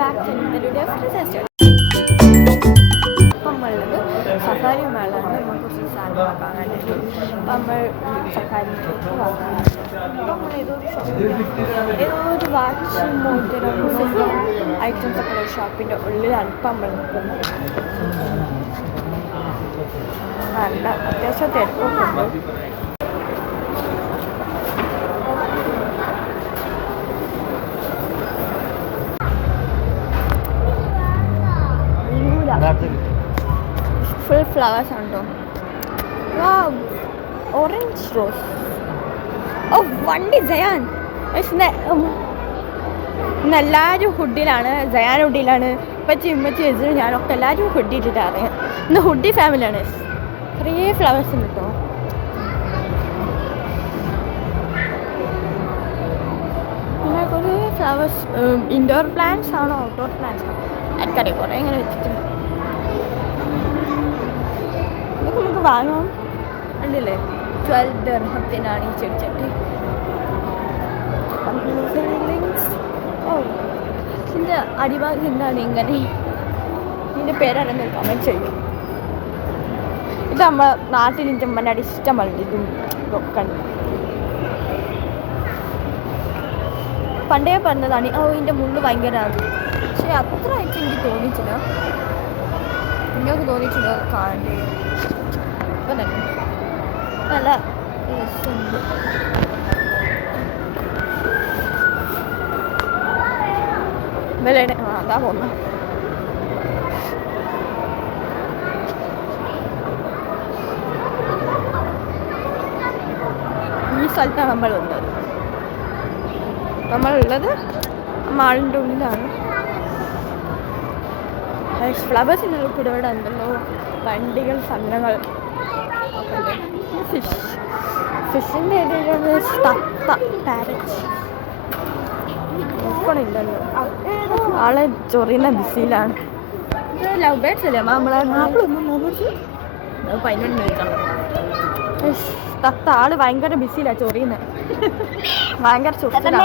Back to video. ഇപ്പം നമ്മളുള്ളത് safari മേളാണ്. നമ്മൾ കുറച്ച് സാധനങ്ങൾ കാണാനായിട്ട് അപ്പം നമ്മൾ സഫാരിയിലേക്ക് വാങ്ങാൻ നമ്മൾ ഏതോ ഒരു വാച്ച് മോതിരം ഐറ്റംസ് ഒക്കെ ഒരു ഷോപ്പിൻ്റെ ഉള്ളിലാണ് ഇപ്പം നമ്മൾ നിൽക്കുന്നത്. നല്ല അത്യാവശ്യം തിരക്കൊക്കെ ഉണ്ട്. ഫുൾ ഫ്ലവേഴ്സ് ഉണ്ടോ? Orange rose. ഓ വണ്ടി ജയാൻ. ഇന്ന് എല്ലാവരും ഹുഡിലാണ്. ജയാൻ ഹുഡിലാണ്. ഇപ്പച്ചി ഇമ്മച്ചി എതിരും ഞാനൊക്കെ എല്ലാവരും ഹുഡി ഇട്ടിട്ട് അറിയാം. ഇന്ന് ഹുഡി ഫാമിലിയാണ്. കുറേ ഫ്ലവേഴ്സ് ഉണ്ട് കേട്ടോ. പിന്നെ കുറേ ഫ്ലവേഴ്സ് ഇൻഡോർ പ്ലാന്റ്സ് ആണോ ഔട്ട്ഡോർ പ്ലാന്റ്സ് ആണോ എനിക്കറിയാം. കുറേ ഇങ്ങനെ വെച്ചിട്ടുണ്ട്. ഇതൊക്കെ നമുക്ക് വാങ്ങാം. ഉണ്ടല്ലേ 12 ദിർഹത്തിനാണ് ഈ ചെടിച്ചട്ടി. ഓ ഇതിൻ്റെ അടിഭാഗം എന്താണ് ഇങ്ങനെ? ഇതിൻ്റെ പേരാണെന്ന് കമൻറ്റ് ചെയ്യും. ഇത് നമ്മൾ നാട്ടിൽ ചെമ്മനാട് ഇഷ്ടമല്ല. ഇതും ഇതൊക്കെ ഉണ്ട്. പണ്ടേ പറഞ്ഞതാണ് ഓ ഇതിൻ്റെ മുള്ളു ഭയങ്കരമാണ്. പക്ഷേ അത്ര ആയിട്ട് എനിക്ക് തോന്നിച്ചില്ല. നിങ്ങൾക്ക് തോന്നിയിട്ടുണ്ടോ കാണണ്ടേ? ഇപ്പം തന്നെ നല്ല രസമുണ്ട്. വിലയുടെ അതാ പോകുന്ന ഈ സ്ഥലത്താണ് നമ്മളുള്ളത് മാളിൻ്റെ ഉള്ളിലാണ്. ഫ്ലവേഴ്സിൻ്റെ കൂടെ ഇവിടെ ഉണ്ടല്ലോ വണ്ടികൾ സംഘങ്ങൾ ഒക്കെ ഉണ്ട്. ഫിഷിൻ്റെ ഏരിയയിലാണ് തത്ത പാരറ്റ് ഒപ്പണില്ലല്ലോ. ആളെ ചൊറിയുന്ന ബിസിയിലാണ്. ഇത് ലവ് ബേർഡ്സ് അല്ലേ നമ്മളെ പതിനൊന്ന് ചോദിക്കണം. തത്ത ആള് ഭയങ്കര ബിസിയിലാണ് ചൊറിയുന്നത്. ഭയങ്കര ചൊറിച്ചിലാണ്.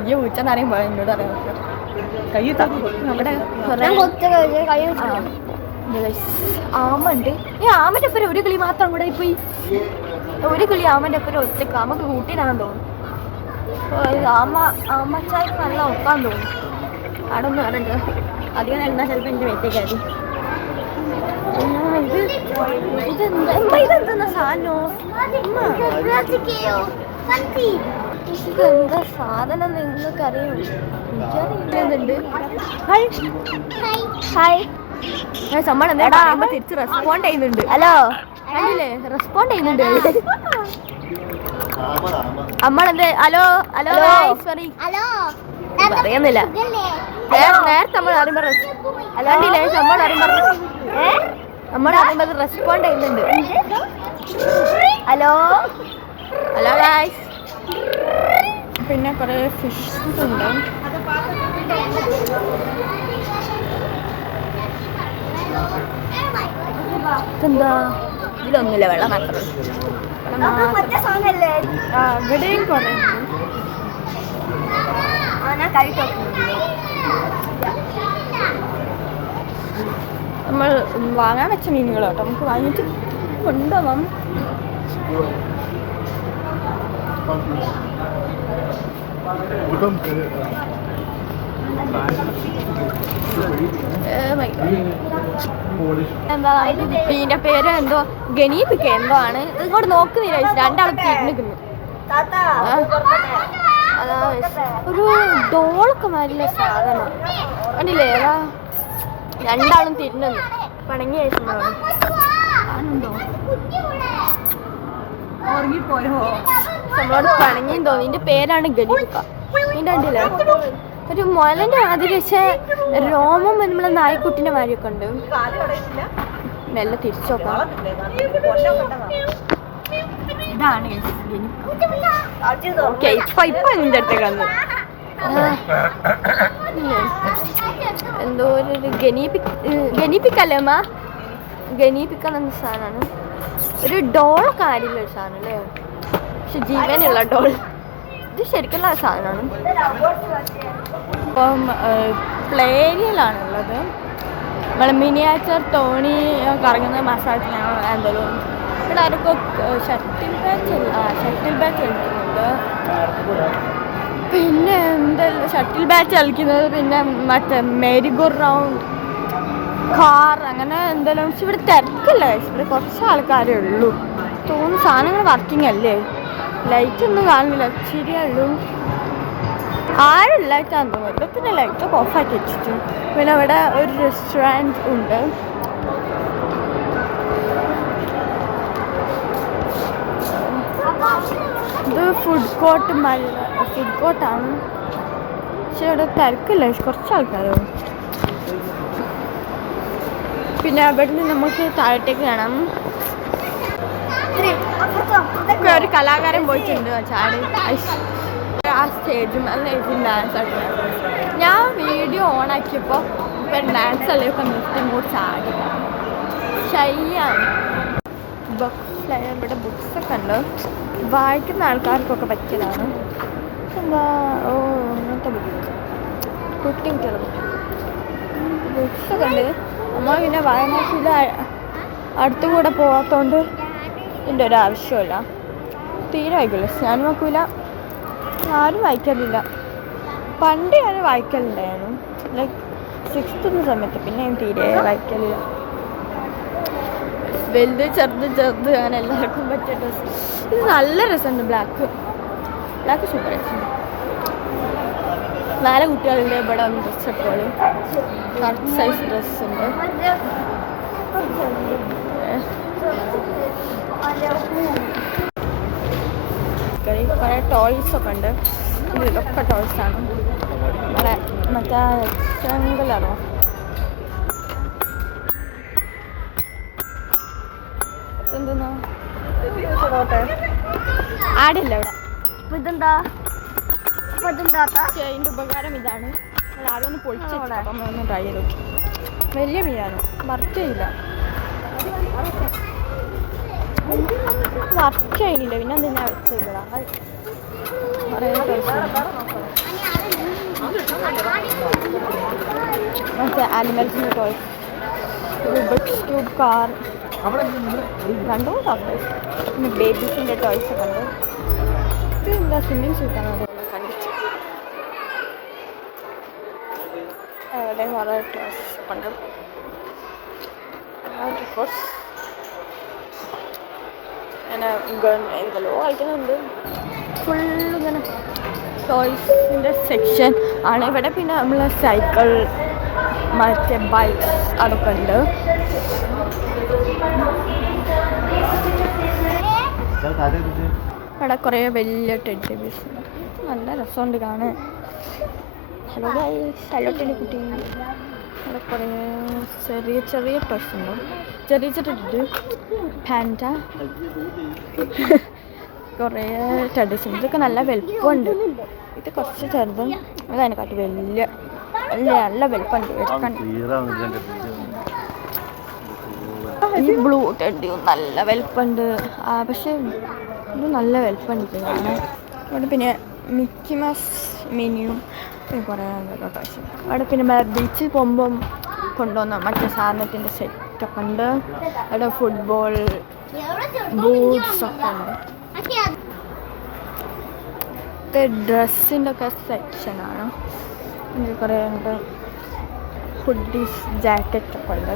അയ്യോ പൂച്ചെന്ന് അറിയുമ്പോൾ എന്നോട് അറിയാൻ നമ്മുടെ ആമുണ്ട്. ഈ ആമൻ്റെ ഒപ്പം ഒരു കിളി മാത്രം കൂടെ പോയി. ഒരു കിളി ആമൻ്റെ ഒപ്പം ഒറ്റക്ക് ആമക്ക് കൂട്ടിനാണെന്ന് തോന്നുന്നു. ആമച്ചായ്ക്ക് നല്ല ഒക്കാൻ തോന്നുന്നു. അവിടെ ഒന്നും അറിയണ്ടോ അധികം എന്നാ ചിലപ്പോൾ എൻ്റെ വീട്ടിലേക്കായി. ഇതെന്താ സാധനോ? ഇതെന്താ സാധനം നിങ്ങൾക്കറിയോ? എനിക്കറിയുന്നുണ്ട്. നമ്മൾ എന്താ പറയുമ്പോൾ തിരിച്ച് റെസ്പോണ്ട് ചെയ്യുന്നുണ്ട്. ഹലോ കണ്ടില്ലേ? റെസ്പോണ്ട് ചെയ്യുന്നുണ്ട്. നമ്മളെന്ത് ഹലോ ഹലോ പറയുന്നില്ല. നേരത്തെ നമ്മൾ അറിയുമ്പോൾ കണ്ടില്ലേ? നമ്മൾ അറിയുമ്പോൾ റെസ്പോണ്ട് ചെയ്യുന്നുണ്ട്. Hello hello guys. പിന്നെ കുറേ ഫിഷ് ഉണ്ട്. എന്താ ഇതിലൊന്നുമില്ല, വെള്ളം മാത്രമേ ഇവിടെയും കുറേ നമ്മൾ വാങ്ങാൻ വെച്ച മീനുകൾ കേട്ടോ. നമുക്ക് വാങ്ങിയിട്ട് കൊണ്ടുപോകാം. എന്താ ഇതിന്റെ പേര് എന്തോ ഗനീപിക്ക എന്തോ ആണ്. ഇങ്ങോട്ട് നോക്കുന്നില്ല. രണ്ടാളും തിരിഞ്ഞിരിക്കുന്നു. അതാ ഒരു ഡോളൊക്കെ മാറിയ സാധനം കണ്ടില്ലേ? അതാ രണ്ടാളും തിരിഞ്ഞു പണങ്ങി അയച്ചുണ്ടോ? നമ്മളോട് പണങ്ങിയും തോന്നി. ഇതിന്റെ പേരാണ് ഗനീപിക്ക. ഇതിന്റെ കണ്ടില്ലേ? ഒരു മുയലിന്റെ മാതിരി. പക്ഷേ രോമം നമ്മളെ നായ്ക്കുട്ടിന്റെ മാതിരിയൊക്കെ ഉണ്ട്. മെല്ലെ തിരിച്ചോക്കാം. ഇതാണ് ഇപ്പൊ ഇതിന്റെ അടുത്തേക്ക് വന്നു. എന്തോ ഒരു ഗനീപിക്കല്ലേ അമ്മ? ഗനീപിക്ക എന്ന സാധനമാണ്. ഒരു ഡോളൊക്കെ ആരില്ല ഒരു സാധനം അല്ലേ? പക്ഷെ ജീവനുള്ള ഡോൾ. ഇത് ശരിക്കുള്ള സാധനമാണ്. ഇപ്പം പ്ലേ ഏരിയയിലാണുള്ളത്. നമ്മൾ മിനിയേച്ചർ തോണി കറങ്ങുന്ന മസാജ് എന്തെങ്കിലും ഇവിടെ ആരൊക്കെ ഷട്ടിൽ ബാറ്റ് കളിക്കുന്നുണ്ട്. പിന്നെ എന്തെല്ലാം ഷട്ടിൽ ബാറ്റ് കളിക്കുന്നത്, പിന്നെ മറ്റേ മേരി ഗോ റൗണ്ട്, കാർ, അങ്ങനെ എന്തെല്ലാം. പക്ഷെ ഇവിടെ തിരക്കില്ല, ഇവിടെ കുറച്ച് ആൾക്കാരേ ഉള്ളൂ തോന്നുന്നു. സാധനങ്ങൾ വർക്കിംഗ് അല്ലേ, ലൈറ്റ് ഒന്നും കാണുന്നില്ല, ശരിയേ ഉള്ളൂ. ആരും ലൈറ്റാന്ന് തോന്നുന്നു, പിന്നെ ലൈറ്റൊക്കെ ഓഫാക്കി വെച്ചിട്ട്. പിന്നെ അവിടെ ഒരു റെസ്റ്റോറൻറ്റ് ഉണ്ട്. ഇത് ഫുഡ് കോർട്ടാണ്. പക്ഷെ ഇവിടെ തിരക്കില്ല, കുറച്ച് ആൾക്കാരോ. പിന്നെ അവിടെ നിന്ന് നമുക്ക് താഴത്തേക്ക് കാണാം. ഒരു കലാകാരൻ പോയിട്ടുണ്ട് ചാടി ആ സ്റ്റേജും അല്ലായിരിക്കും ഡാൻസ് ആയിട്ട്. ഞാൻ വീഡിയോ ഓണാക്കിയപ്പോൾ ഇപ്പം ഡാൻസ് അല്ലേപ്പം നിർത്തി ഇങ്ങോട്ട് ചാടി. ഷൈയാണ്. ഇവിടെ ബുക്സൊക്കെ ഉണ്ട്, വായിക്കുന്ന ആൾക്കാർക്കൊക്കെ പറ്റിയതാണ്. എന്താ അങ്ങനത്തെ കുട്ടികളുടെ ബുക്സൊക്കെ ഉണ്ട്. നമ്മൾ പിന്നെ വായനാശീല അടുത്തുകൂടെ പോകാത്തതുകൊണ്ട് ഇതിൻ്റെ ഒരു ആവശ്യമില്ല. തീരെ വായിക്കില്ല, ഞാൻ നോക്കില്ല, ആരും വായിക്കലില്ല. പണ്ട് ഞാൻ വായിക്കലുണ്ടായിരുന്നു, ലൈക്ക് 6th സമയത്ത്. പിന്നെ ഞാൻ തീരെ വായിക്കലില്ല. വലുത് ചെറുത് അങ്ങനെ എല്ലാവർക്കും പറ്റിയ ഡ്രസ്സ്. ഇത് നല്ല രസമുണ്ട്, ബ്ലാക്ക് സൂപ്പർ രസമുണ്ട്. 4 കുട്ടികളുണ്ട്. ഇവിടെ ഒന്ന് ഡ്രസ്സ് ഇട്ടോളൂ, കറക്റ്റ് സൈസ് ഡ്രസ്സ് ഉണ്ട്. കുറേ ടോയ്സൊക്കെ ഉണ്ട്. ഇതൊക്കെ ടോയ്സാണ്. ഇവിടെ മറ്റേ റെക്ടാങ്കിളാണോ, എന്തെന്നാ ആടില്ല ഇവിടെ. അപ്പോൾ ഇതെന്താ അതിൻ്റെ ഉപകാരം ഇതാണ്. ആരും ഒന്ന് പൊളിച്ച് അപ്പം ഒന്ന് ട്രൈ ചെയ്ത് നോക്കി. വലിയ മീനാണ്, വർക്ക് ചെയ്യില്ല. പിന്നെ എന്തിനാ വെച്ചില്ല. മറ്റേ ആനിമൽസിൻ്റെ toys, Rubik's cube car, 2 toys. പിന്നെ ബേബീസിൻ്റെ ടോയ്സ് ഒക്കെ ഉണ്ട്. ഇത് എന്താ സ്വിമ്മിങ് സൂട്ടാണ് കണ്ടിട്ട്. അവിടെ കുറേ ടോയ്സ് ഉണ്ട്. എന്തല്ലോ കളിക്കുന്നുണ്ട്. ഫുള്ളിങ്ങനെ ടോയ്സിൻ്റെ സെക്ഷൻ ആണ് ഇവിടെ. പിന്നെ നമ്മൾ സൈക്കിൾ, മറ്റേ ബൈക്സ് അതൊക്കെ ഉണ്ട്. ഇവിടെ കുറേ വലിയ ടെഡി ബിയർസ് ഉണ്ട്, നല്ല രസമുണ്ട് കാണാൻ. ഹലോ ടെഡി കുട്ടി. ഇവിടെ കുറേ ചെറിയ ടോയ്സ് ഉണ്ട്, ചെറിയ പാൻഡ, കുറേ ടെഡീസ് ഉണ്ട്. ഇതൊക്കെ നല്ല വലുപ്പമുണ്ട്. ഇത് കുറച്ച് ചെറുതും അതിനെക്കാട്ടി വലിയ നല്ല വലുപ്പമുണ്ട്. ഈ ബ്ലൂ ടെഡിയും നല്ല വലുപ്പമുണ്ട്, പക്ഷേ ഇത് നല്ല വലുപ്പമുണ്ട് കാണാൻ. ഇവിടെ പിന്നെ മിക്കി മൗസ് മിനിയും കുറേ ടോയ്സ്. അവിടെ പിന്നെ ബീച്ചിൽ പോകുമ്പം കൊണ്ടുവന്ന മറ്റേ സാധനത്തിൻ്റെ സെറ്റൊക്കെ ഉണ്ട്. അവിടെ ഫുട്ബോൾ ബൂട്ട്സൊക്കെ ഉണ്ട്. ഇത് ഡ്രസ്സിൻ്റെ ഒക്കെ സെക്ഷനാണ്. കുറേ ഉണ്ട്, ഹുഡീസ്, ജാക്കറ്റൊക്കെ ഉണ്ട്.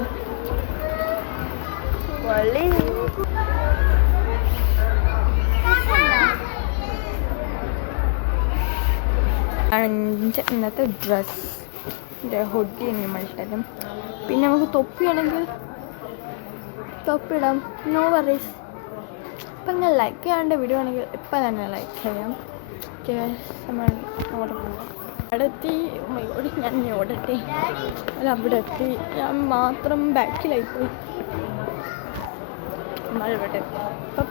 ഇന്നത്തെ ഡ്രസ്സിൻ്റെ ഹുഡി നമ്മളിട്ടതും. പിന്നെ നമുക്ക് തൊപ്പിയാണെങ്കിൽ തൊപ്പിടാം, നോ വറീസ്. ഇപ്പം നിങ്ങൾ ലൈക്ക് ചെയ്യാണ്ട് വീഡിയോ ആണെങ്കിൽ ഇപ്പം തന്നെ ലൈക്ക് ചെയ്യാം. നമ്മൾ അവിടെ പോകാം. അവിടെ എത്തി, ഞാൻ ഓടട്ടെ. അല്ല അവിടെ എത്തി, ഞാൻ മാത്രം ബാക്കിലായി പോയി. നമ്മൾ ഇവിടെ ഇപ്പം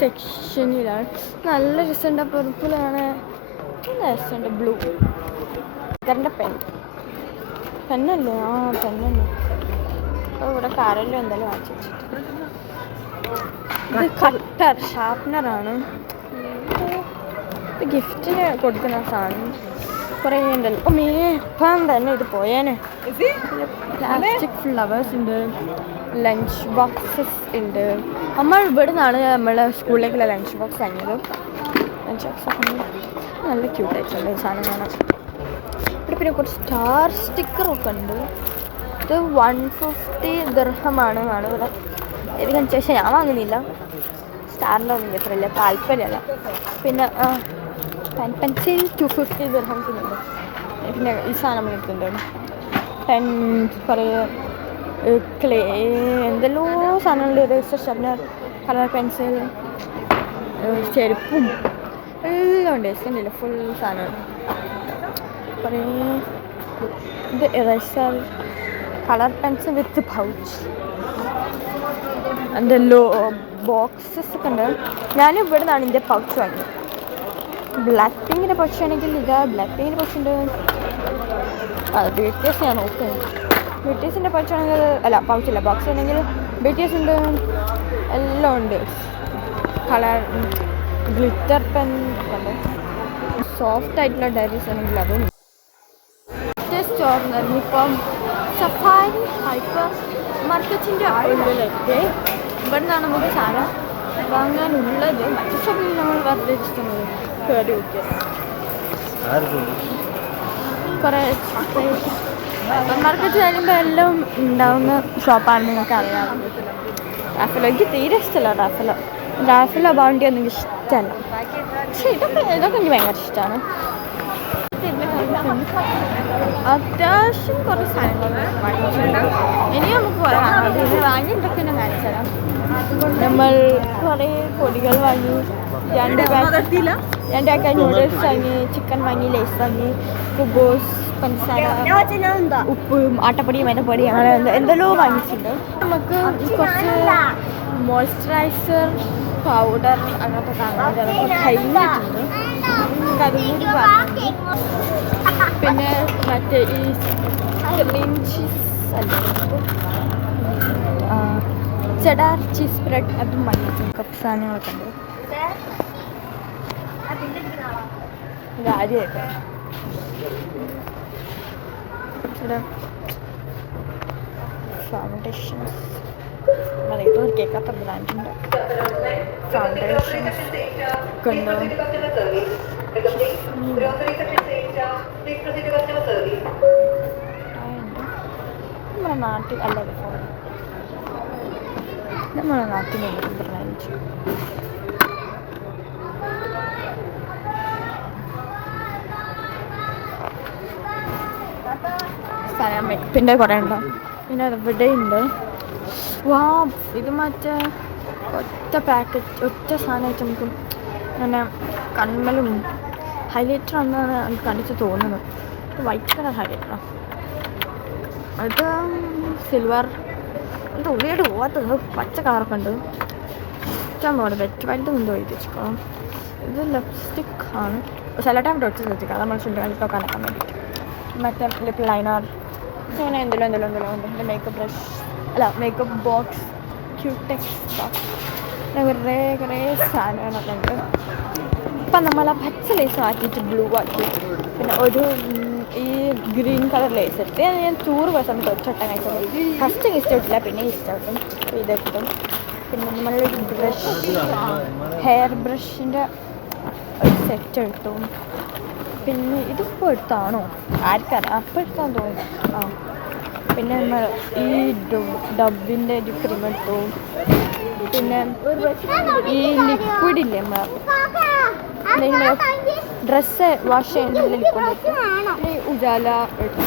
സെക്ഷനിലാണ്. നല്ല രസമുണ്ട്. പർപ്പിളാണ്, നല്ല രസമുണ്ട്. ബ്ലൂ ഇതിൻ്റെ പെന്നല്ലേ? പെന്നല്ലേ. അപ്പോൾ ഇവിടെ കാറെല്ലാം എന്തായാലും വാങ്ങിച്ചു വെച്ചിട്ട്. ഇത് കട്ടർ, ഷാർപ്നറാണ്. ഇത് ഗിഫ്റ്റിന് കൊടുക്കുന്ന സാധനം. കുറേ ഉണ്ടല്ലോ. ഇപ്പം തന്നെ ഇത് പോയേനെ. പ്ലാസ്റ്റിക് ഫ്ലവേഴ്സ് ഉണ്ട്, ലഞ്ച് ബോക്സസ് ഉണ്ട്. നമ്മൾ ഇവിടെ നിന്നാണ് നമ്മളെ സ്കൂളിലേക്കുള്ള ലഞ്ച് ബോക്സ് വാങ്ങിയത്. ലഞ്ച് ബോക്സൊക്കെ നല്ല ക്യൂട്ടായിട്ടുണ്ട് സാധനം കാണാൻ. ഇവിടെ പിന്നെ കുറച്ച് സ്റ്റാർ സ്റ്റിക്കറൊക്കെ ഉണ്ട്. ഇത് 150 ദിർഹമാണ് ഇവിടെ ഇതിന് ശേഷം ഞാൻ വാങ്ങുന്നില്ല. സ്റ്റാറിൻ്റെ ഒന്നും എത്രയില്ല, താല്പര്യമല്ല. പിന്നെ പെൻസിൽ 250 ദിർഹംസിനുണ്ട്. പിന്നെ ഈ സാധനം നമ്മൾ എടുത്തിട്ടുണ്ട്. പെൻ കുറേ ക്ലേ എന്തെല്ലോ സാധനങ്ങളുണ്ട്. ഇറേസർ, ഷാർപ്നർ, കളർ പെൻസിൽ, ചെരുപ്പും എല്ലാം ഉണ്ട്. സ്കണ്ടില്ല ഫുൾ സാധനം. കുറേ ഇത് ഇറേസർ, കളർ പെൻസിൽ വിത്ത് പൗച്ച്, എന്തെല്ലോ ബോക്സസ് ഒക്കെ ഉണ്ട്. ഞാൻ ഇവിടെ നിന്നാണ് ഇതിൻ്റെ പൗച്ച് വാങ്ങിയത്. ബ്ലാക്ക് പിങ്കിൻ്റെ പൗച്ച് ആണെങ്കിൽ ഇതാ ബ്ലാക്ക് പിങ്കിൻ്റെ പൗച്ച് ഉണ്ട്. ബി ടി എസ് ഞാൻ നോക്കുന്നത്. ബി ടി എസിൻ്റെ പൗച്ചാണെങ്കിൽ അല്ല പൗച്ചില്ല ബോക്സ് ആണെങ്കിൽ ബി ടി എസ് ഉണ്ട്, എല്ലാം ഉണ്ട്. കളർ ഗ്ലിറ്റർ പെൻ ഉണ്ട്. സോഫ്റ്റ് ആയിട്ടുള്ള ഡയറീസ് ആണെങ്കിൽ അതും സ്റ്റോറിൽ നിന്ന് ഇപ്പം സഫാരി ഹൈപ്പർ മാർക്കറ്റിൻ്റെ ഉള്ളിലേക്ക് ഇവിടെ നിന്നാണ് നമുക്ക് സാധനം വാങ്ങാനുള്ളത്. മറ്റു ഷോപ്പിൽ നമ്മൾ വെറുതെ ഇഷ്ടമാണ് കയറി നോക്കിയത്. കുറേ ചോക്ലേറ്റ് ഹൈപ്പർ മാർക്കറ്റ് കഴിയുമ്പോൾ എല്ലാം ഉണ്ടാവുന്ന ഷോപ്പാണെന്ന് നിങ്ങൾക്ക് അറിയാം. റാഫലോ എനിക്ക് തീരെ ഇഷ്ടമല്ല. റാഫലോ ബൗണ്ടി ഒന്നും എനിക്ക് ഇഷ്ടമല്ല. പക്ഷേ ഇതൊക്കെ എനിക്ക് ഭയങ്കര ഇഷ്ടമാണ്. അത്യാവശ്യം കുറേ സാധനങ്ങൾ വാങ്ങിച്ചിട്ടുണ്ട്. ഇനി നമുക്ക് കുറേ വാങ്ങിയിട്ടൊക്കെ ഞാൻ കാണിച്ചു തരാം. നമ്മൾ കുറേ പൊടികൾ വാങ്ങി, 2 പാക്കറ്റ് നൂഡിൽസ് വാങ്ങി, ചിക്കൻ വാങ്ങി, ലേസ് വാങ്ങി, കുബൂസ്, പഞ്ചസാര, ഉപ്പ്, ആട്ടപ്പൊടി, മൈദപ്പൊടി, അങ്ങനെ എന്തെല്ലോ വാങ്ങിച്ചിട്ടുണ്ട്. നമുക്ക് കുറച്ച് മോയ്സ്ചറൈസർ പൗഡർ അങ്ങനത്തെ സാധനങ്ങൾ അതൊക്കെ കഴിഞ്ഞിട്ടുണ്ട്. അതും കൂടി വാങ്ങി. പിന്നെ മറ്റേ ഈ ക്രീം ചീസ് അല്ലേ ചെഡാർ ചീസ് സ്പ്രെഡ് അതും വാങ്ങിയിട്ടുണ്ട്. കുറച്ച് സാധനങ്ങളൊക്കെ ഉണ്ട്. ഇതാദ്യമൊക്കെ ഫൗണ്ടേഷൻസ് ഇതൊരു കേൾക്കാത്ത ബ്രാൻഡുണ്ട്. ഫൗണ്ടേഷൻസ് ഒക്കെ ഉണ്ട്. നമ്മുടെ നാട്ടിൽ അല്ല നമ്മുടെ നാട്ടിലുണ്ട് ബ്രാൻഡ്. പിന്നെ കുറേ ഉണ്ടോ. പിന്നെ ഇവിടെ ഉണ്ട്. വാ ഇത് മറ്റേ ഒറ്റ സാധനമായിട്ട് നമുക്ക് അങ്ങനെ കൺമലും ഹൈലൈറ്റർ എന്നാണ് എനിക്ക് കണ്ടിച്ച് തോന്നുന്നത്. വൈറ്റ് കളർ ഹൈലൈറ്ററാണ്. അത് സിൽവർ എൻ്റെ ഉള്ളിയോട് പോകാത്തത് പച്ച കളറൊക്കെ ഉണ്ട്. ഇഷ്ടം പോലെ വലുതൊന്നും എഴുതിച്ചേക്കാം. ഇത് ലിപ്സ്റ്റിക് ആണ്. ചില ടൈം ഡോട്ട് വെച്ചിരിക്കാം നമ്മൾ ചുണ്ടുകളിലൊക്കെ അനക്കാൻ വേണ്ടിയിട്ട്. മറ്റേ ലിപ്പ് ലൈനർ അങ്ങനെ എന്തെല്ലോ ഉണ്ട്. പിന്നെ മേക്കപ്പ് ബോക്സ്, ക്യൂടെക്സ് ബോക്സ്, കുറേ സാധനങ്ങളൊക്കെ ഉണ്ട്. ഇപ്പം നമ്മൾ ആ പച്ച ലേസ് മാറ്റിയിട്ട് ബ്ലൂ ആക്കി. പിന്നെ ഒരു ഈ ഗ്രീൻ കളർ ലേസ് എടുത്ത് ഞാൻ ടൂർ പോയ സമയത്ത് ഒറ്റട്ടം കഴിച്ചത്. ഫസ്റ്റ് ഇഷ്ടപ്പെട്ടില്ല, പിന്നെ ഇഷ്ടപ്പെട്ടു. ഇതെടുത്തു. പിന്നെ നമ്മളൊരു ബ്രഷ്, ഹെയർ ബ്രഷിൻ്റെ ഒരു സെറ്റ് എടുത്തു. പിന്നെ ഇതിപ്പോൾ എടുത്താണോ ആർക്കറിയാം, അപ്പോൾ എടുത്താന്ന് തോന്നുന്നു. പിന്നെ നമ്മൾ ഈ ഡബിൻ്റെ ഒരു ക്രീം എടുത്തു. പിന്നെ ഈ ലിക്വിഡില്ലേ നമ്മൾ ഡ്രസ്സ് വാഷ് ചെയ്യുന്ന ലിക്വിഡ് എടുത്തു. പിന്നെ ഉജാല എടുത്തു.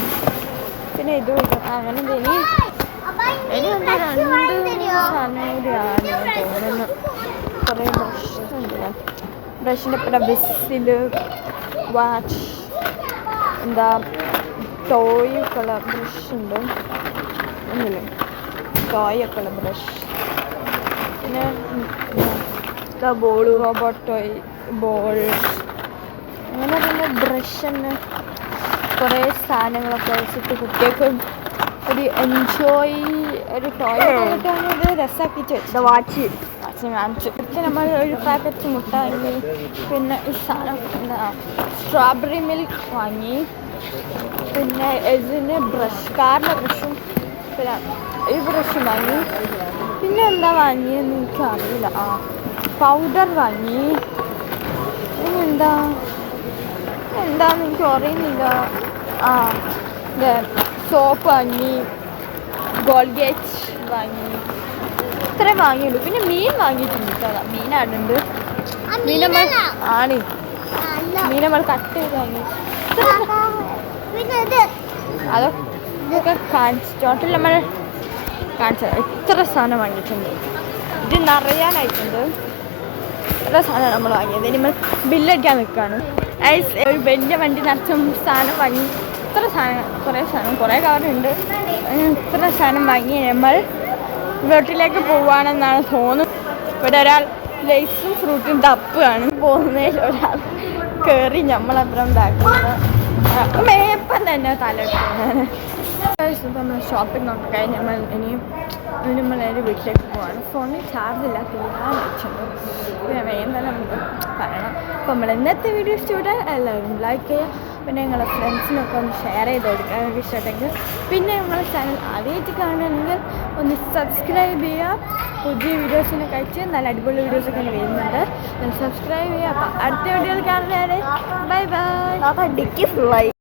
പിന്നെ ഇത് അങ്ങനെ ഇനി എന്താ 2 സാധനം കൂടിയാണ് തോന്നുന്നു. കുറേ ബ്രഷസ് ഉണ്ട്. ബ്രഷിൻ്റെ പിന്നെ ബിസിൽ വാച്ച് എന്താ ടോയ് ഒക്കെ ഉള്ള ബ്രഷ് ഉണ്ട്. ഒന്നുമില്ലേ ടോയ് ഒക്കെ ഉള്ള ബ്രഷ്. പിന്നെ ബോൾ, റോബോട്ട് ടോയ് ബോൾ, അങ്ങനെ പിന്നെ ബ്രഷ് തന്നെ കുറേ സാധനങ്ങളൊക്കെ വെച്ചിട്ട് കുട്ടികൾക്ക് ഒരു എൻജോയ് ഒരു ടോയ് രസമാക്കിയിട്ട് വെച്ചത്. വാച്ച് പാക്കറ്റ്സ് കാണിച്ചു. പിന്നെ നമ്മൾ ഒരു പാക്കറ്റ് മുട്ട വാങ്ങി. പിന്നെ ഈ സാധനം സ്ട്രോബെറി മിൽക്ക് വാങ്ങി. പിന്നെ ഇതിന് ബ്രഷ്, കാറിൻ്റെ ബ്രഷും പിന്നെ ഈ ബ്രഷും വാങ്ങി. പിന്നെ എന്താ വാങ്ങിയെന്ന് എനിക്കറിയില്ല. പൗഡർ വാങ്ങി. പിന്നെ എന്താന്ന് എനിക്ക് അറിയുന്നില്ല. സോപ്പ് വാങ്ങി, ഗോൾഗേറ്റ് വാങ്ങി, ഇത്രേ വാങ്ങിയുള്ളൂ. പിന്നെ മീൻ വാങ്ങിയിട്ടുണ്ട് കേട്ടോ. മീനാണുണ്ട്. മീൻ നമ്മൾ കട്ട് ചെയ്ത് വാങ്ങി. അതൊക്കെ കാണിച്ചു. ടോട്ടൽ നമ്മൾ കാണിച്ചത് എത്ര സാധനം വാങ്ങിയിട്ടുണ്ട്. ഇത് നിറയാനായിട്ടുണ്ട്. എത്ര സാധനം നമ്മൾ വാങ്ങിയത്. നമ്മൾ ബില്ലടിക്കാൻ നിൽക്കുകയാണ്. ഒരു വലിയ വണ്ടി നിറച്ചും സാധനം വാങ്ങി. ഇത്ര സാധനം, കുറേ കവറുണ്ട്. ഇത്ര സാധനം വാങ്ങി നമ്മൾ വീട്ടിലേക്ക് പോവുകയാണെന്നാണ് തോന്നുന്നത്. ഇവിടെ ഒരാൾ ലേസും ഫ്രൂട്ടും തപ്പുകയാണ്. പോകുന്നതിൽ ഒരാൾ കയറി നമ്മളപ്പുറം ബാക്കിൽ മേപ്പം തന്നെ തലയിട്ടാണ്. നമ്മൾ ഷോപ്പിംഗ് നോക്കി കഴിഞ്ഞ് നമ്മൾ നേരെ വീട്ടിലേക്ക് പോവാണ്. ഫോണിൽ ചാർജില്ല, തീരാൻ വെച്ചിട്ടുണ്ട്. പിന്നെ വേഗം തന്നെ നമുക്ക് പറയണം. അപ്പോൾ നമ്മൾ ഇന്നത്തെ വീഡിയോ ഇഷ്ടപ്പെട്ടാൽ എല്ലാവരും ലൈക്ക് ചെയ്യുക. പിന്നെ നിങ്ങളുടെ ഫ്രണ്ട്സിനൊക്കെ ഒന്ന് ഷെയർ ചെയ്ത് കൊടുക്കുക നിങ്ങൾക്ക് ഇഷ്ടപ്പെട്ടെങ്കിൽ. പിന്നെ നിങ്ങളുടെ ചാനൽ ആദ്യമായിട്ട് കാണുകയാണെങ്കിൽ ഒന്ന് സബ്സ്ക്രൈബ് ചെയ്യുക. പുതിയ വീഡിയോസിനൊക്കെ അയച്ച് നല്ല അടിപൊളി വീഡിയോസൊക്കെ വരുന്നുണ്ട്. സബ്സ്ക്രൈബ് ചെയ്യുക. അപ്പോൾ അടുത്ത വീഡിയോയിൽ കാണുന്നവരെ ബൈ ബൈ. ഡിക്കി ഫുള്ളായി.